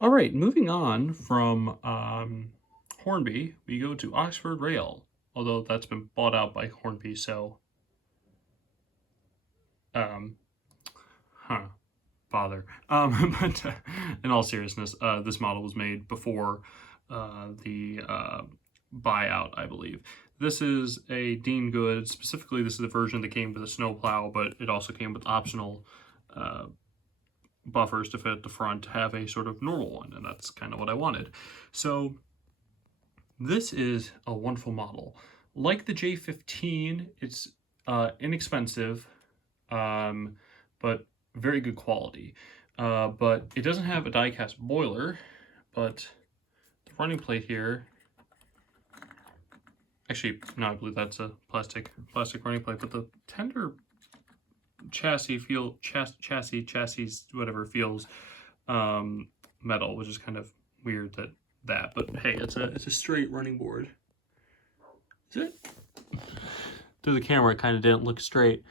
All right, moving on from Hornby, we go to Oxford Rail, although that's been bought out by Hornby, so um, huh, bother. But in all seriousness, this model was made before the buyout, I believe. This is a Dean Good. Specifically, this is the version that came with a snowplow, but it also came with optional uh, buffers to fit at the front to have a sort of normal one, and that's kind of what I wanted. So this is a wonderful model. Like the J15, it's inexpensive, um, but very good quality. But it doesn't have a die-cast boiler, but the running plate here, actually, no, I believe that's a plastic running plate, but the tender chassis, whatever, feels metal, which is kind of weird that. But hey, it's a straight running board. Is it? Through the camera, it kind of didn't look straight.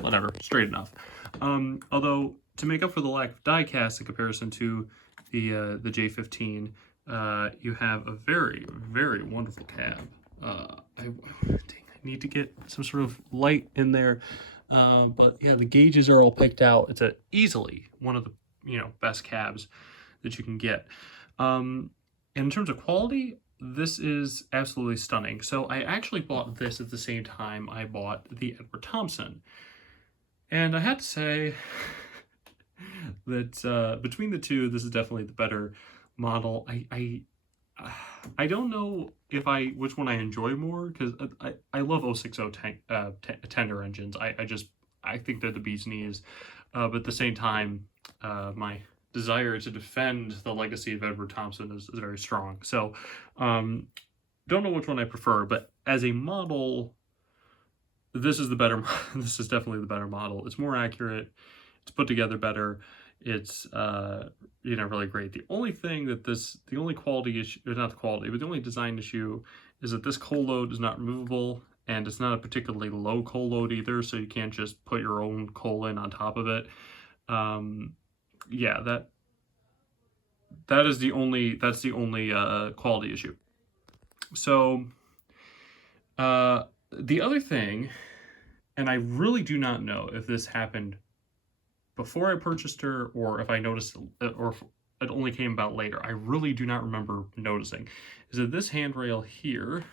Whatever, straight enough. Although to make up for the lack of die cast in comparison to the J15, you have a very wonderful cab. I need to get some sort of light in there. But yeah, the gauges are all picked out. It's easily one of the best cabs that you can get. In terms of quality, this is absolutely stunning. So I actually bought this at the same time I bought the Edward Thompson, and I had to say that between the two, this is definitely the better model. I don't know if which one I enjoy more, because I love 060 tender engines. I think they're the bee's knees, but at the same time, my desire to defend the legacy of Edward Thompson is very strong. So, don't know which one I prefer, but as a model, this is the better. This is definitely the better model. It's more accurate. It's put together better. It's really great. The only thing that the only quality issue, or not the quality, but the only design issue is that this coal load is not removable, and it's not a particularly low coal load either, so you can't just put your own coal in on top of it. Yeah, that's the only quality issue. So the other thing, and I really do not know if this happened before I purchased her or if I noticed or if it only came about later. I really do not remember noticing. Is that this handrail here?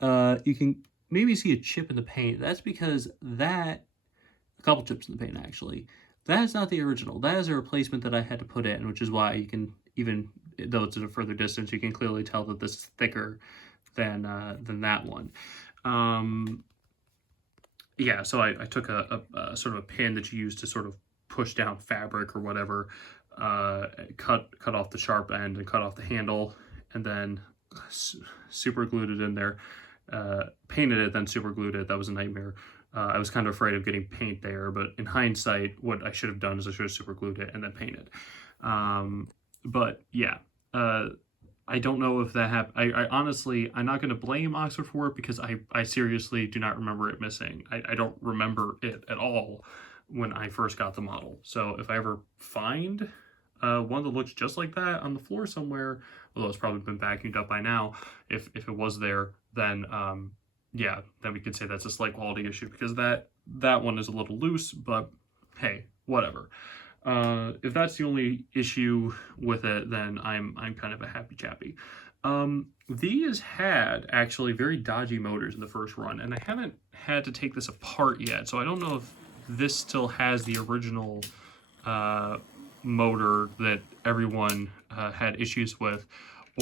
You can maybe see a chip in the paint. That's because a couple chips in the paint actually. That is not the original. That is a replacement that I had to put in, which is why you can, even though it's at a further distance, you can clearly tell that this is thicker than that one. Yeah, so I took a sort of a pin that you use to sort of push down fabric or whatever, cut off the sharp end and cut off the handle, and then super glued it in there, painted it, then super glued it. That was a nightmare. I was kind of afraid of getting paint there, but in hindsight, what I should have done is I should have super glued it and then painted. But yeah, I don't know if that happened. I honestly, I'm not going to blame Oxford for it because I seriously do not remember it missing. I don't remember it at all when I first got the model. So if I ever find one that looks just like that on the floor somewhere, although it's probably been vacuumed up by now, if it was there, then yeah, then we could say that's a slight quality issue because that one is a little loose, but hey, whatever. If that's the only issue with it, then I'm kind of a happy chappy. These had actually very dodgy motors in the first run, and I haven't had to take this apart yet, so I don't know if this still has the original motor that everyone had issues with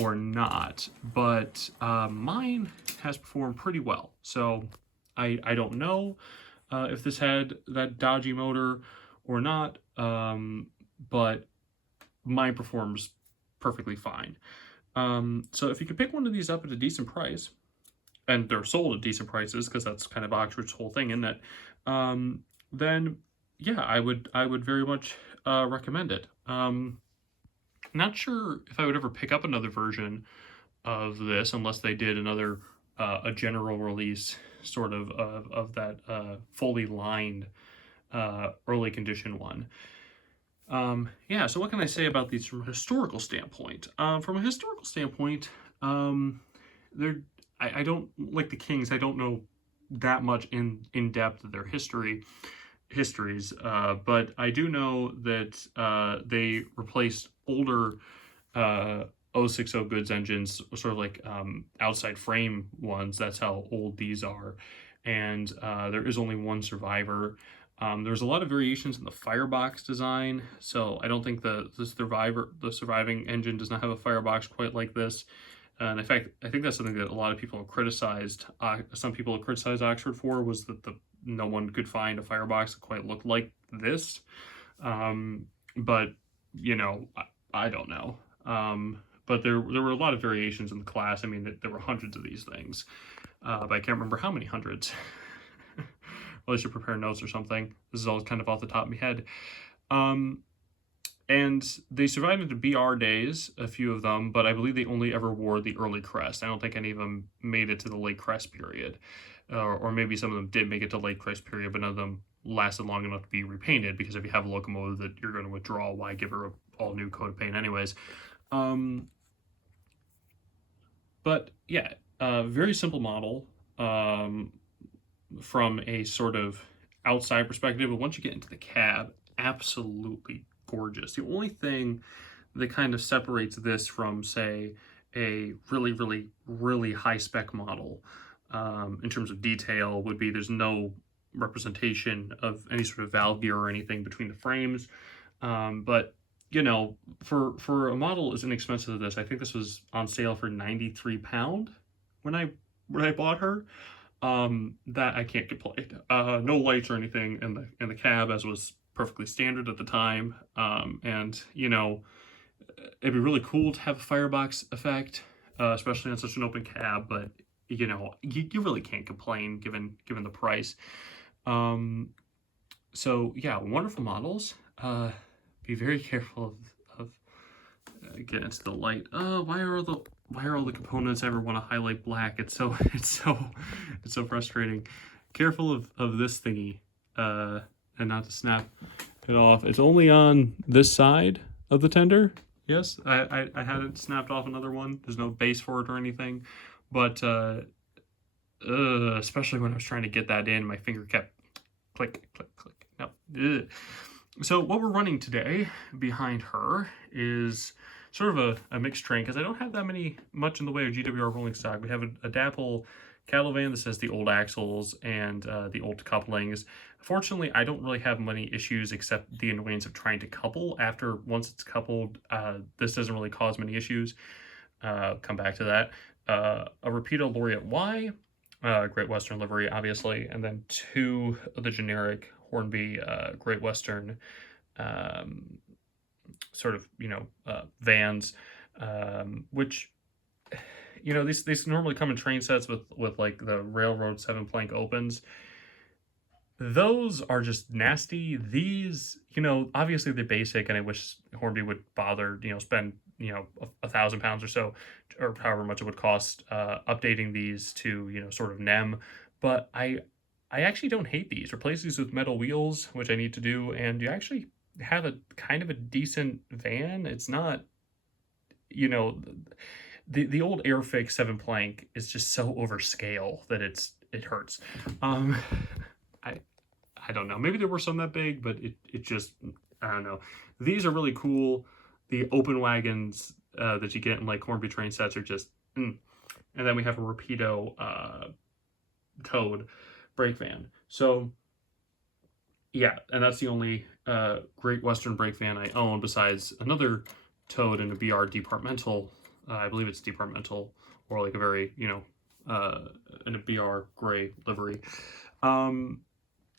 or not, but mine has performed pretty well. So I don't know if this had that dodgy motor or not, but mine performs perfectly fine. So if you could pick one of these up at a decent price, and they're sold at decent prices because that's kind of Oxford's whole thing, isn't it? Then yeah, I would very much recommend it. Not sure if I would ever pick up another version of this unless they did another a general release sort of that fully lined early condition one. Yeah, so what can I say about these from a historical standpoint? From a historical standpoint, they're I don't like the Kings. I don't know that much in depth of their histories, but I do know that they replaced older 060 goods engines, sort of like outside frame ones. That's how old these are, and there is only one survivor. There's a lot of variations in the firebox design, so I don't think the surviving engine does not have a firebox quite like this. And in fact, I think that's something that a lot of people have criticized. Some people have criticized Oxford for, was that no one could find a firebox that quite looked like this. But you know, I don't know. But there were a lot of variations in the class. I mean, there were hundreds of these things, but I can't remember how many hundreds. Well, I should prepare notes or something. This is all kind of off the top of my head. And they survived into BR days, a few of them, but I believe they only ever wore the early crest. I don't think any of them made it to the late crest period. Or maybe some of them did make it to late crest period, but none of them lasted long enough to be repainted, because if you have a locomotive that you're going to withdraw, why give her an all new coat of paint anyways? But yeah, very simple model. From a sort of outside perspective, but once you get into the cab, absolutely gorgeous. The only thing that kind of separates this from, say, a really high spec model in terms of detail would be there's no representation of any sort of valve gear or anything between the frames. But you know, for a model as inexpensive as this, I think this was on sale for £93 when I bought her. That I can't complain. No lights or anything in the cab, as was perfectly standard at the time. And you know, it'd be really cool to have a firebox effect, especially on such an open cab. But you know, you really can't complain given the price. So yeah, wonderful models. Be very careful of getting into the light. Why are all the components ever want to highlight black? It's so frustrating. Careful of this thingy, and not to snap it off. It's only on this side of the tender. Yes, I had it snapped off another one. There's no base for it or anything, but especially when I was trying to get that in, my finger kept click. No. Ugh. So what we're running today behind her is sort of a mixed train, because I don't have that much in the way of GWR rolling stock. We have a DAPL cattle van that has the old axles and the old couplings. Fortunately, I don't really have many issues except the annoyance of trying to couple. Once it's coupled, this doesn't really cause many issues. Come back to that. A Rapido Laureate Y, Great Western livery, obviously, and then two of the generic Hornby Great Western sort of, you know, vans, which, you know, these normally come in train sets with like the railroad 7-plank opens. Those are just nasty. These, you know, obviously they're basic, and I wish Hornby would bother, you know, spend, you know, £1,000 or so, or however much it would cost, updating these to, you know, sort of NEM. But I actually don't hate these. Replace these with metal wheels, which I need to do, and you actually have a kind of a decent van. It's not, you know, the old Airfix 7-plank is just so overscale that it hurts. I don't know. Maybe there were some that big, but it just, I don't know. These are really cool. The open wagons that you get in like Hornby train sets are just, And then we have a Rapido Toad brake van. So yeah, and that's the only Great Western brake van I own, besides another Toad in a BR departmental. I believe it's departmental, or like a very, you know, in a BR gray livery.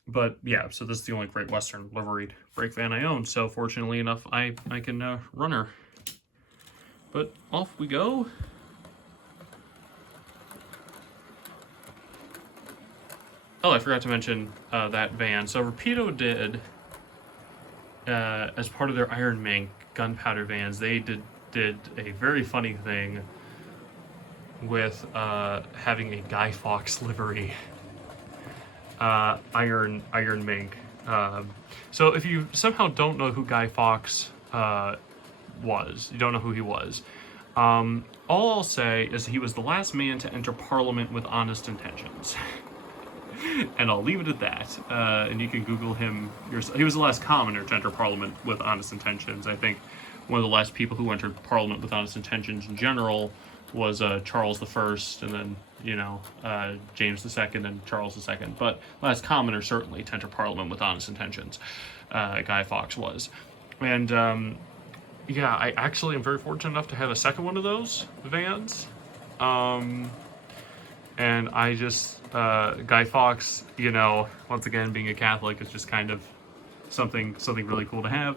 But yeah, so this is the only Great Western liveried brake van I own. So fortunately enough, I can run her. But off we go. Oh, I forgot to mention that van. So Rapido did, as part of their Iron Mink gunpowder vans, they did a very funny thing with having a Guy Fawkes livery Iron Mink So if you somehow don't know who Guy Fawkes was, you don't know who he was, all I'll say is he was the last man to enter Parliament with honest intentions. And I'll leave it at that. And you can Google him yourself. He was the last commoner to enter Parliament with honest intentions. I think one of the last people who entered Parliament with honest intentions in general was Charles I, and then, you know, James II and Charles II. But last commoner certainly to enter Parliament with honest intentions, Guy Fawkes was. And yeah, I actually am very fortunate enough to have a second one of those vans. And I just, Guy Fawkes, you know, once again, being a Catholic is just kind of something really cool to have.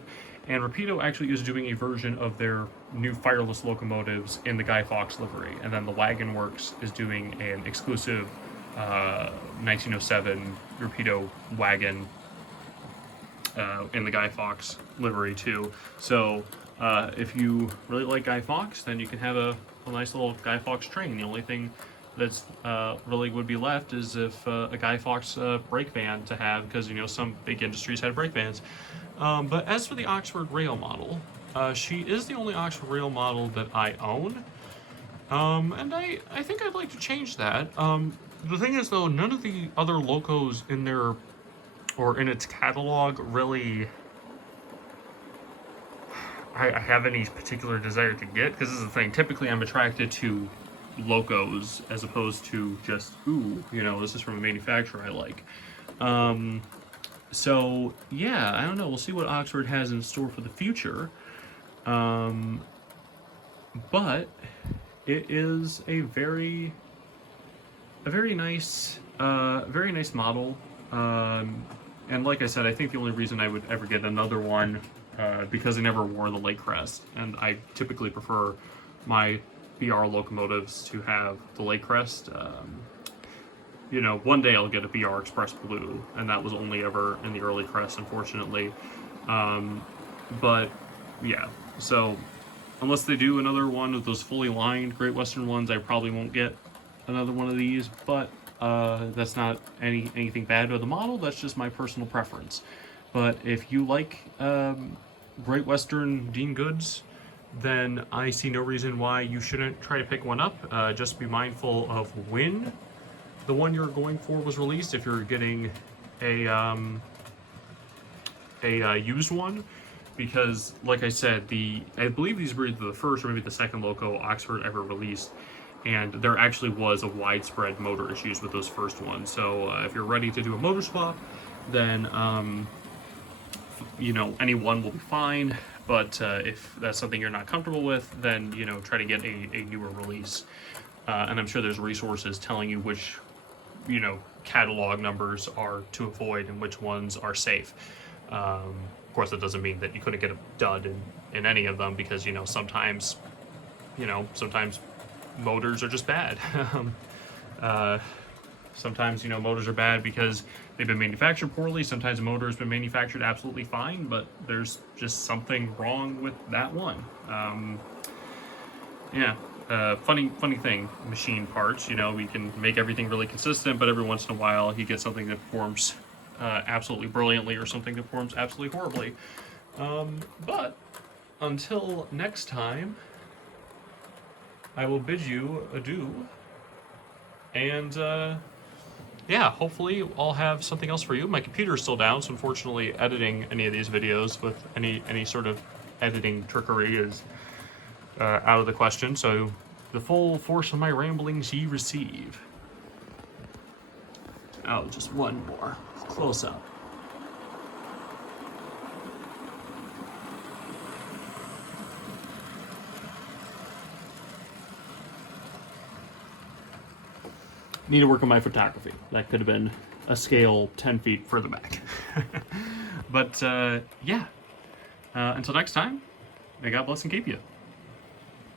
And Rapido actually is doing a version of their new fireless locomotives in the Guy Fawkes livery. And then the Wagon Works is doing an exclusive 1907 Rapido wagon in the Guy Fawkes livery too. So if you really like Guy Fawkes, then you can have a nice little Guy Fawkes train. The only thing that's really would be left is if a Guy Fawkes brake van to have, because, you know, some big industries had brake vans. But as for the Oxford Rail model, she is the only Oxford Rail model that I own. And I think I'd like to change that. The thing is, though, none of the other locos in there or in its catalog really I have any particular desire to get, because this is the thing. Typically, I'm attracted to locos as opposed to just, ooh, you know, this is from a manufacturer I like. So yeah, I don't know. We'll see what Oxford has in store for the future. But it is a very nice model. And like I said, I think the only reason I would ever get another one, because I never wore the Lake Crest, and I typically prefer my BR locomotives to have the Lake Crest. You know, one day I'll get a BR Express Blue, and that was only ever in the early Crest, unfortunately. But yeah, so unless they do another one of those fully lined Great Western ones, I probably won't get another one of these. But that's not anything bad about the model. That's just my personal preference. But if you like Great Western Dean Goods, then I see no reason why you shouldn't try to pick one up. Just be mindful of when the one you're going for was released. If you're getting a used one, because like I said, I believe these were either the first or maybe the second loco Oxford ever released, and there actually was a widespread motor issues with those first ones. So if you're ready to do a motor swap, then you know, any one will be fine. But if that's something you're not comfortable with, then, you know, try to get a newer release. And I'm sure there's resources telling you which, you know, catalog numbers are to avoid and which ones are safe. Of course, that doesn't mean that you couldn't get a dud in any of them, because, you know, sometimes motors are just bad. Sometimes, you know, motors are bad because they've been manufactured poorly. Sometimes a motor has been manufactured absolutely fine, but there's just something wrong with that one. Yeah, funny thing, machine parts, you know, we can make everything really consistent, but every once in a while you get something that performs absolutely brilliantly or something that performs absolutely horribly. But until next time, I will bid you adieu. And yeah, hopefully I'll have something else for you. My computer's still down, so unfortunately editing any of these videos with any sort of editing trickery is out of the question. So the full force of my ramblings ye receive. Oh, just one more close up. Need to work on my photography. That could have been a scale 10 feet further back. But yeah, until next time, may God bless and keep you.